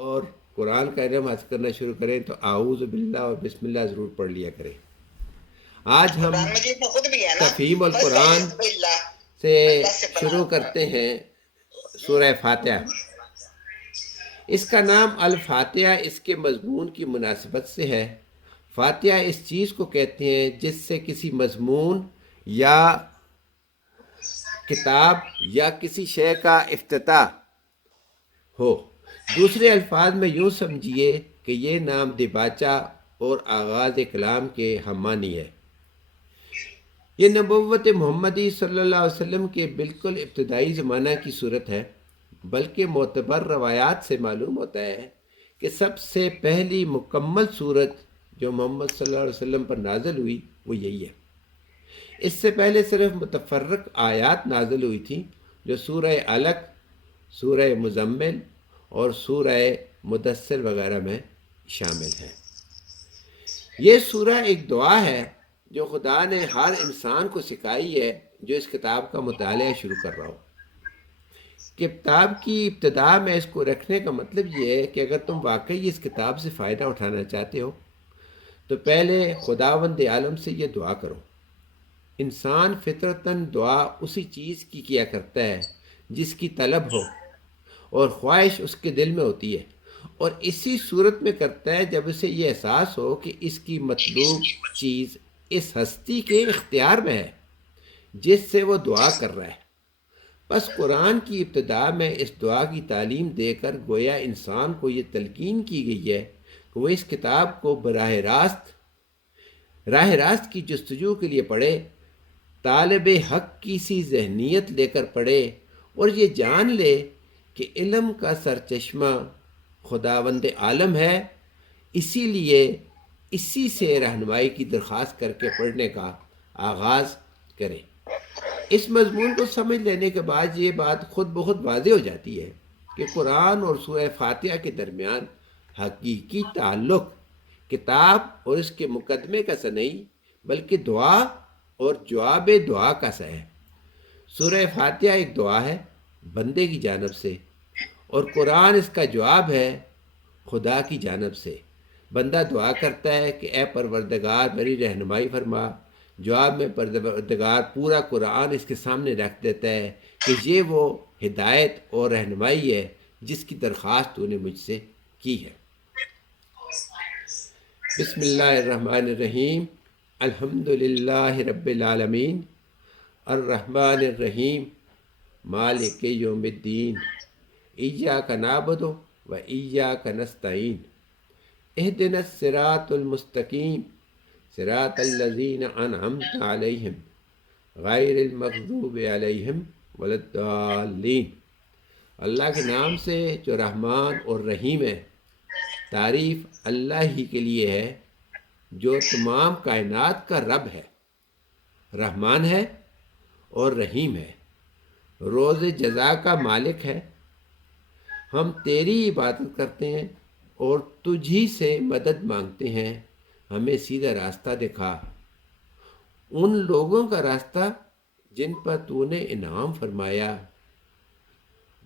اور قرآن کا علم حاصل کرنا شروع کریں تو اعوذ باللہ اور بسم اللہ ضرور پڑھ لیا کریں۔ آج ہم قرآن مجید میں خود بھی ہے نا، تفہیم القرآن فَاسْتَعِذْ بِاللَّہ، سے اللہ سے پناہ شروع کرتے ہیں سورہ فاتحہ۔ اس کا نام الفاتحہ اس کے مضمون کی مناسبت سے ہے۔ فاتحہ اس چیز کو کہتے ہیں جس سے کسی مضمون یا کتاب یا کسی شے کا افتتاح ہو۔ دوسرے الفاظ میں یوں سمجھیے کہ یہ نام دباچہ اور آغاز کلام کے ہم معنی ہے۔ یہ نبوت محمدی صلی اللہ علیہ وسلم کے بالکل ابتدائی زمانہ کی صورت ہے، بلکہ معتبر روایات سے معلوم ہوتا ہے کہ سب سے پہلی مکمل صورت جو محمد صلی اللہ علیہ وسلم پر نازل ہوئی وہ یہی ہے۔ اس سے پہلے صرف متفرق آیات نازل ہوئی تھیں جو سورہ علق، سورہ مزمل اور سورہ مدثر وغیرہ میں شامل ہیں۔ یہ سورہ ایک دعا ہے جو خدا نے ہر انسان کو سکھائی ہے جو اس کتاب کا مطالعہ شروع کر رہا ہو۔ کتاب کی ابتدا میں اس کو رکھنے کا مطلب یہ ہے کہ اگر تم واقعی اس کتاب سے فائدہ اٹھانا چاہتے ہو تو پہلے خداوند عالم سے یہ دعا کرو۔ انسان فطرتاً دعا اسی چیز کی کیا کرتا ہے جس کی طلب ہو اور خواہش اس کے دل میں ہوتی ہے، اور اسی صورت میں کرتا ہے جب اسے یہ احساس ہو کہ اس کی مطلوب چیز اس ہستی کے اختیار میں ہے جس سے وہ دعا کر رہا ہے۔ بس قرآن کی ابتدا میں اس دعا کی تعلیم دے کر گویا انسان کو یہ تلقین کی گئی ہے کہ وہ اس کتاب کو راہ راست کی جستجو کے لیے پڑھے، طالب حق کی سی ذہنیت لے کر پڑھے اور یہ جان لے کہ علم کا سرچشمہ خداوند عالم ہے، اسی لیے اسی سے رہنمائی کی درخواست کر کے پڑھنے کا آغاز کرے۔ اس مضمون کو سمجھ لینے کے بعد یہ بات خود بخود واضح ہو جاتی ہے کہ قرآن اور سورہ فاتحہ کے درمیان حقیقی تعلق کتاب اور اس کے مقدمے کا سا نہیں بلکہ دعا اور جواب دعا کا سا ہے۔ سورہ فاتحہ ایک دعا ہے بندے کی جانب سے، اور قرآن اس کا جواب ہے خدا کی جانب سے۔ بندہ دعا کرتا ہے کہ اے پروردگار میری رہنمائی فرما، جواب میں پروردگار پورا قرآن اس کے سامنے رکھ دیتا ہے کہ یہ وہ ہدایت اور رہنمائی ہے جس کی درخواست تو نے مجھ سے کی ہے۔ بسم اللہ الرحمن الرحیم، الحمد للہ رب العالمین، الرحمن الرحیم، مالک یوم الدین، ایاک نعبد و ایاک نستعین، اہدنا الصراط المستقیم، صراط الذین انعمت علیہم غیر المغضوب علیہم ولا الضالین۔ اللہ کے نام سے جو رحمان اور رحیم ہے۔ تعریف اللہ ہی کے لیے ہے جو تمام کائنات کا رب ہے، رحمان ہے اور رحیم ہے، روز جزا کا مالک ہے۔ ہم تیری عبادت کرتے ہیں اور تجھ ہی سے مدد مانگتے ہیں، ہمیں سیدھا راستہ دکھا، ان لوگوں کا راستہ جن پر تو نے انعام فرمایا،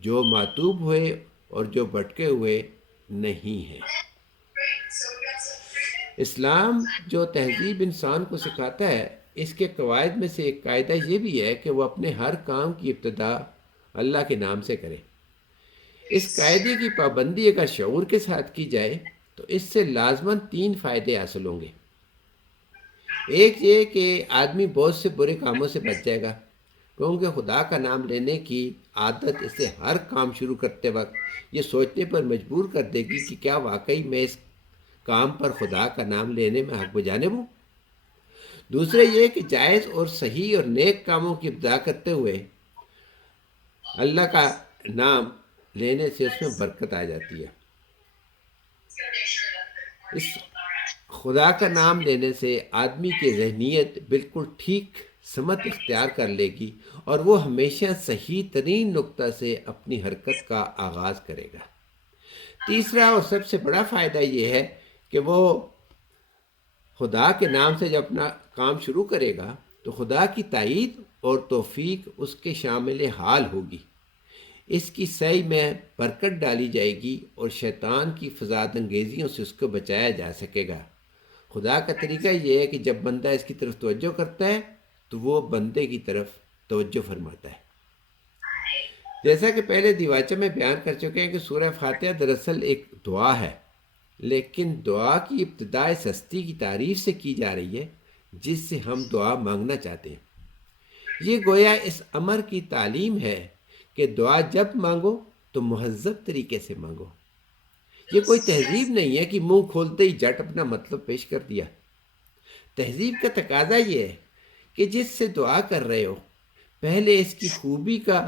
جو معتوب ہوئے اور جو بھٹکے ہوئے نہیں ہیں۔ اسلام جو تہذیب انسان کو سکھاتا ہے، اس کے قواعد میں سے ایک قاعدہ یہ بھی ہے کہ وہ اپنے ہر کام کی ابتدا اللہ کے نام سے کرے۔ اس قاعدے کی پابندی اگر شعور کے ساتھ کی جائے تو اس سے لازماً 3 فائدے حاصل ہوں گے۔ ایک یہ کہ آدمی بہت سے برے کاموں سے بچ جائے گا، کیونکہ خدا کا نام لینے کی عادت اسے ہر کام شروع کرتے وقت یہ سوچنے پر مجبور کر دے گی کہ کیا واقعی میں اس کام پر خدا کا نام لینے میں حق بجانب ہوں۔ دوسرے یہ کہ جائز اور صحیح اور نیک کاموں کی ابتدا کرتے ہوئے اللہ کا نام لینے سے اس میں برکت آ جاتی ہے۔ اس خدا کا نام لینے سے آدمی کی ذہنیت بالکل ٹھیک سمت اختیار کر لے گی اور وہ ہمیشہ صحیح ترین نقطہ سے اپنی حرکت کا آغاز کرے گا۔ تیسرا اور سب سے بڑا فائدہ یہ ہے کہ وہ خدا کے نام سے جب اپنا کام شروع کرے گا تو خدا کی تائید اور توفیق اس کے شامل حال ہوگی۔ اس کی سعی میں برکت ڈالی جائے گی اور شیطان کی فساد انگیزیوں سے اس کو بچایا جا سکے گا۔ خدا کا طریقہ یہ ہے کہ جب بندہ اس کی طرف توجہ کرتا ہے تو وہ بندے کی طرف توجہ فرماتا ہے۔ جیسا کہ پہلے دیواچہ میں بیان کر چکے ہیں کہ سورہ فاتحہ دراصل ایک دعا ہے، لیکن دعا کی ابتدا اس ہستی کی تعریف سے کی جا رہی ہے جس سے ہم دعا مانگنا چاہتے ہیں۔ یہ گویا اس امر کی تعلیم ہے کہ دعا جب مانگو تو مہذب طریقے سے مانگو۔ یہ کوئی تہذیب نہیں ہے کہ منہ کھولتے ہی جٹ اپنا مطلب پیش کر دیا۔ تہذیب کا تقاضا یہ ہے کہ جس سے دعا کر رہے ہو پہلے اس کی خوبی کا،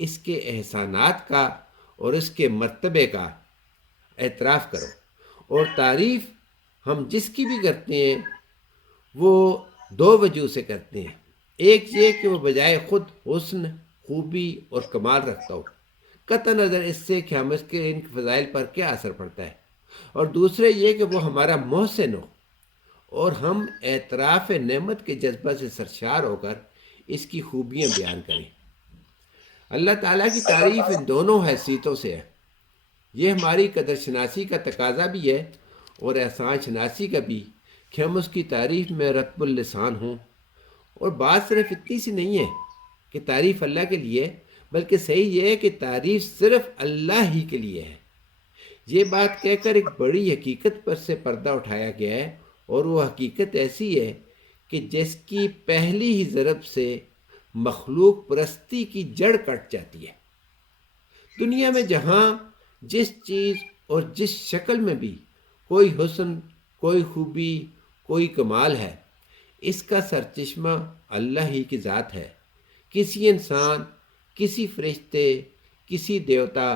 اس کے احسانات کا اور اس کے مرتبے کا اعتراف کرو، اور تعریف ہم جس کی بھی کرتے ہیں وہ دو وجہ سے کرتے ہیں۔ ایک یہ کہ وہ بجائے خود حسن، خوبی اور کمال رکھتا ہو، قطع نظر اس سے کہ ہم اس کے ان فضائل پر کیا اثر پڑتا ہے، اور دوسرے یہ کہ وہ ہمارا محسن ہو اور ہم اعتراف نعمت کے جذبہ سے سرشار ہو کر اس کی خوبیاں بیان کریں۔ اللہ تعالیٰ کی تعریف ان دونوں حیثیتوں سے ہے۔ یہ ہماری قدر شناسی کا تقاضا بھی ہے اور احسان شناسی کا بھی کہ ہم اس کی تعریف میں رطب اللسان ہوں۔ اور بات صرف اتنی سی نہیں ہے کہ تعریف اللہ کے لیے، بلکہ صحیح یہ ہے کہ تعریف صرف اللہ ہی کے لیے ہے۔ یہ بات کہہ کر ایک بڑی حقیقت پر سے پردہ اٹھایا گیا ہے، اور وہ حقیقت ایسی ہے کہ جس کی پہلی ہی ضرب سے مخلوق پرستی کی جڑ کٹ جاتی ہے۔ دنیا میں جہاں جس چیز اور جس شکل میں بھی کوئی حسن، کوئی خوبی، کوئی کمال ہے، اس کا سرچشمہ اللہ ہی کی ذات ہے۔ کسی انسان، کسی فرشتے، کسی دیوتا،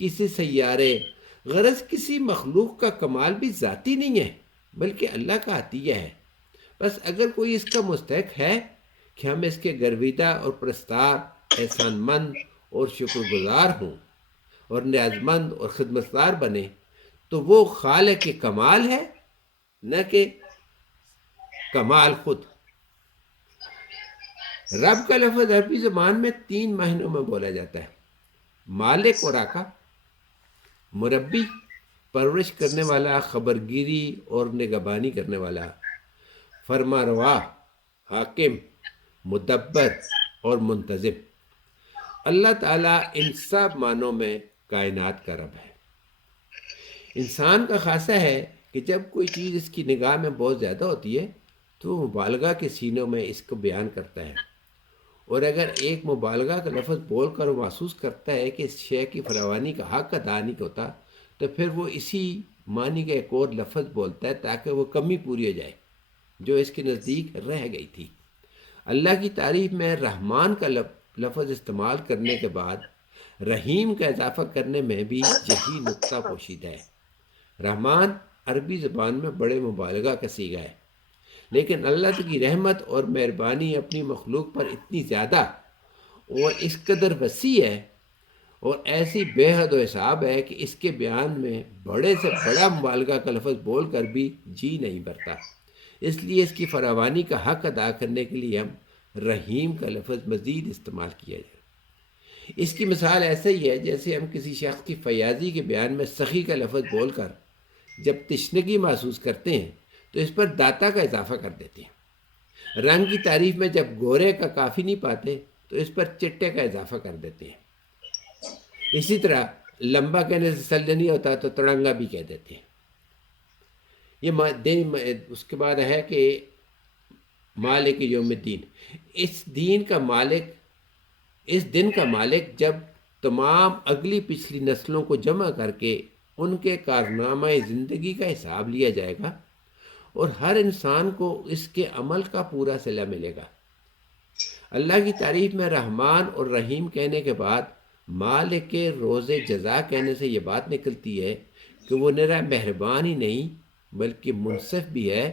کسی سیارے، غرض کسی مخلوق کا کمال بھی ذاتی نہیں ہے بلکہ اللہ کا عطیہ ہے۔ بس اگر کوئی اس کا مستحق ہے کہ ہم اس کے گرویدہ اور پرستار، احسان مند اور شکر گزار ہوں اور نیاز مند اور خدمتگار بنے، تو وہ خالق کمال ہے، نہ کہ کمال خود۔ رب کا لفظ عربی زبان میں 3 معنوں میں بولا جاتا ہے: مالک اور آقا، مربی، پرورش کرنے والا، خبرگیری اور نگہبانی کرنے والا، فرما روا، حاکم، مدبر اور منتظم۔ اللہ تعالیٰ ان سب معنوں میں کائنات کا رب ہے۔ انسان کا خاصہ ہے کہ جب کوئی چیز اس کی نگاہ میں بہت زیادہ ہوتی ہے تو وہ مبالغہ کے سینوں میں اس کو بیان کرتا ہے، اور اگر ایک مبالغہ کا لفظ بول کر وہ محسوس کرتا ہے کہ اس شے کی فراوانی کا حق ادا نہیں ہوتا تو پھر وہ اسی معنی کا ایک اور لفظ بولتا ہے تاکہ وہ کمی پوری ہو جائے جو اس کے نزدیک رہ گئی تھی۔ اللہ کی تعریف میں رحمان کا لفظ استعمال کرنے کے بعد رحیم کا اضافہ کرنے میں بھی یہی نقطہ پوشیدہ ہے۔ رحمان عربی زبان میں بڑے مبالغہ کا صیغہ ہے، لیکن اللہ کی رحمت اور مہربانی اپنی مخلوق پر اتنی زیادہ اور اس قدر وسیع ہے اور ایسی بے حد و حساب ہے کہ اس کے بیان میں بڑے سے بڑا مبالغہ کا لفظ بول کر بھی جی نہیں بھرتا۔ اس لیے اس کی فراوانی کا حق ادا کرنے کے لیے ہم رحیم کا لفظ مزید استعمال کیا جائے۔ اس کی مثال ایسے ہی ہے جیسے ہم کسی شخص کی فیاضی کے بیان میں سخی کا لفظ بول کر جب تشنگی محسوس کرتے ہیں تو اس پر داتا کا اضافہ کر دیتے ہیں۔ رنگ کی تعریف میں جب گورے کا کافی نہیں پاتے تو اس پر چٹے کا اضافہ کر دیتے ہیں۔ اسی طرح لمبا کہنے سے سلج نہیں ہوتا تو تڑنگا بھی کہہ دیتے ہیں۔ یہ اس کے بعد ہے کہ مالک یوم الدین، اس دن کا مالک جب تمام اگلی پچھلی نسلوں کو جمع کر کے ان کے کارنامہ زندگی کا حساب لیا جائے گا اور ہر انسان کو اس کے عمل کا پورا صلہ ملے گا۔ اللہ کی تعریف میں رحمان اور رحیم کہنے کے بعد مالک روز جزا کہنے سے یہ بات نکلتی ہے کہ وہ نرا مہربان ہی نہیں بلکہ منصف بھی ہے،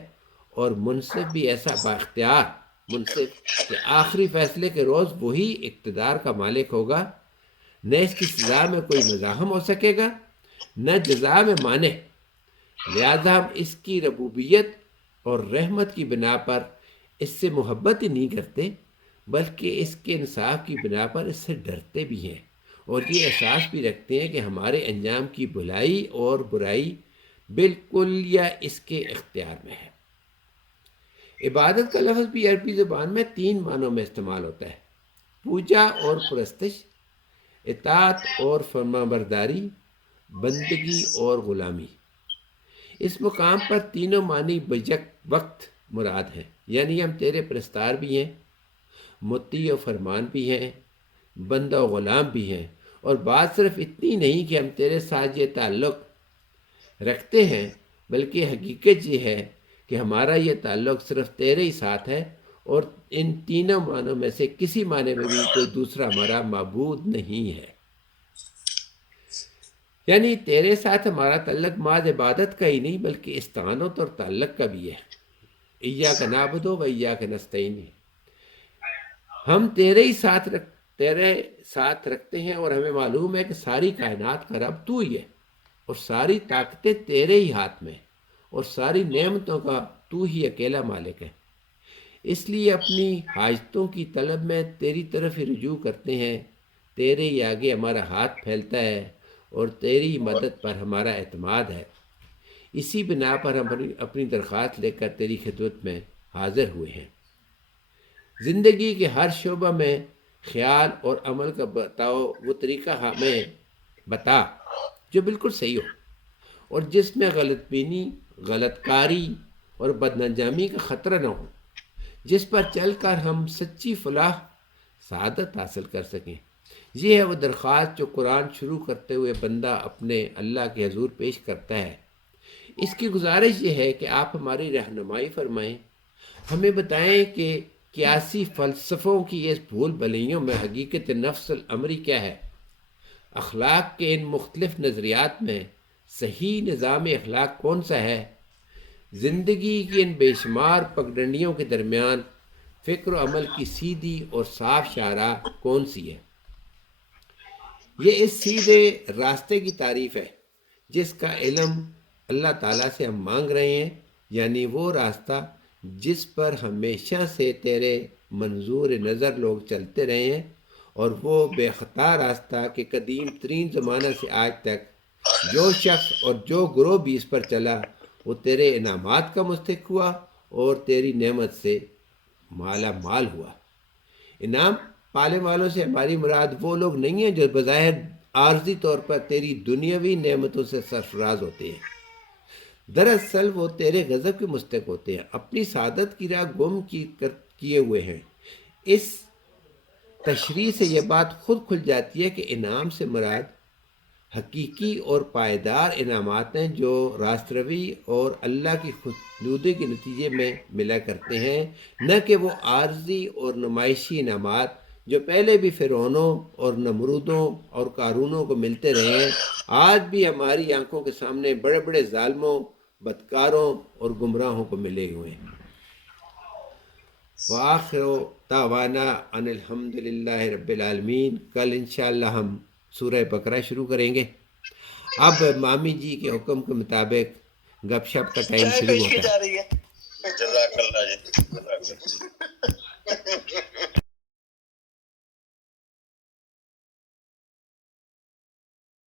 اور منصف بھی ایسا بااختیار منصف کہ آخری فیصلے کے روز وہی اقتدار کا مالک ہوگا، نہ اس کی سزا میں کوئی مزاحم ہو سکے گا نہ جزا میں مانع۔ لہذا ہم اس کی ربوبیت اور رحمت کی بنا پر اس سے محبت ہی نہیں کرتے بلکہ اس کے انصاف کی بنا پر اس سے ڈرتے بھی ہیں اور یہ احساس بھی رکھتے ہیں کہ ہمارے انجام کی بھلائی اور برائی بالکل یا اس کے اختیار میں ہے۔ عبادت کا لفظ بھی عربی زبان میں 3 معنوں میں استعمال ہوتا ہے: پوجا اور پرستش، اطاعت اور فرمانبرداری، بندگی اور غلامی۔ اس مقام پر تینوں معنی بیک وقت مراد ہیں، یعنی ہم تیرے پرستار بھی ہیں، مطیع و فرمان بھی ہیں، بندہ و غلام بھی ہیں، اور بات صرف اتنی نہیں کہ ہم تیرے ساتھ یہ تعلق رکھتے ہیں، بلکہ حقیقت یہ ہے کہ ہمارا یہ تعلق صرف تیرے ہی ساتھ ہے، اور ان تینوں معنوں میں سے کسی معنی میں بھی کوئی دوسرا ہمارا معبود نہیں ہے۔ یعنی تیرے ساتھ ہمارا تعلق محض عبادت کا ہی نہیں بلکہ استعانت اور تعلق کا بھی ہے۔ ایاک نعبد و ایاک نستعین، ہم تیرے ساتھ رکھتے ہیں، اور ہمیں معلوم ہے کہ ساری کائنات کا رب تو ہی ہے، اور ساری طاقتیں تیرے ہی ہاتھ میں، اور ساری نعمتوں کا تو ہی اکیلا مالک ہے۔ اس لیے اپنی حاجتوں کی طلب میں تیری طرف ہی رجوع کرتے ہیں، تیرے ہی آگے ہمارا ہاتھ پھیلتا ہے، اور تیری مدد پر ہمارا اعتماد ہے۔ اسی بنا پر ہم اپنی درخواست لے کر تیری خدمت میں حاضر ہوئے ہیں۔ زندگی کے ہر شعبہ میں خیال اور عمل کا بتاؤ وہ طریقہ ہمیں بتا جو بالکل صحیح ہو، اور جس میں غلط بینی، غلط کاری اور بدانجامی کا خطرہ نہ ہو، جس پر چل کر ہم سچی فلاح سعادت حاصل کر سکیں۔ یہ ہے وہ درخواست جو قرآن شروع کرتے ہوئے بندہ اپنے اللہ کے حضور پیش کرتا ہے۔ اس کی گزارش یہ ہے کہ آپ ہماری رہنمائی فرمائیں، ہمیں بتائیں کہ قیاسی فلسفوں کی اس بھول بھلیوں میں حقیقت نفس الامری کیا ہے، اخلاق کے ان مختلف نظریات میں صحیح نظام اخلاق کون سا ہے، زندگی کی ان بے شمار پگڈنڈیوں کے درمیان فکر و عمل کی سیدھی اور صاف شاہراہ کون سی ہے۔ یہ اس سیدھے راستے کی تعریف ہے جس کا علم اللہ تعالیٰ سے ہم مانگ رہے ہیں، یعنی وہ راستہ جس پر ہمیشہ سے تیرے منظور نظر لوگ چلتے رہے ہیں، اور وہ بے خطا راستہ کہ قدیم ترین زمانہ سے آج تک جو شخص اور جو گروہ بھی اس پر چلا وہ تیرے انعامات کا مستحق ہوا اور تیری نعمت سے مالا مال ہوا۔ انعام پالے والوں سے ہماری مراد وہ لوگ نہیں ہیں جو بظاہر عارضی طور پر تیری دنیاوی نعمتوں سے سرفراز ہوتے ہیں، دراصل وہ تیرے غضب کے مستحق ہوتے ہیں، اپنی سعادت کی راہ گم کیے ہوئے ہیں۔ اس تشریح سے یہ بات خود کھل جاتی ہے کہ انعام سے مراد حقیقی اور پائیدار انعامات ہیں جو راست روی اور اللہ کی خودنودی کے نتیجے میں ملا کرتے ہیں، نہ کہ وہ عارضی اور نمائشی انعامات جو پہلے بھی فرعونوں اور نمرودوں اور قارونوں کو ملتے رہے ہیں، آج بھی ہماری آنکھوں کے سامنے بڑے بڑے ظالموں، بدکاروں اور گمراہوں کو ملے ہوئے ہیں۔ وآخر دعوانا ان الحمد للہ رب العالمین۔ کل انشاءاللہ ہم سورہ بقرہ شروع کریں گے۔ اب مامی جی کے حکم کے مطابق گپ شپ کا ٹائم شروع ہوتا ہے۔ جزاک اللہ جی، جزاک اللہ۔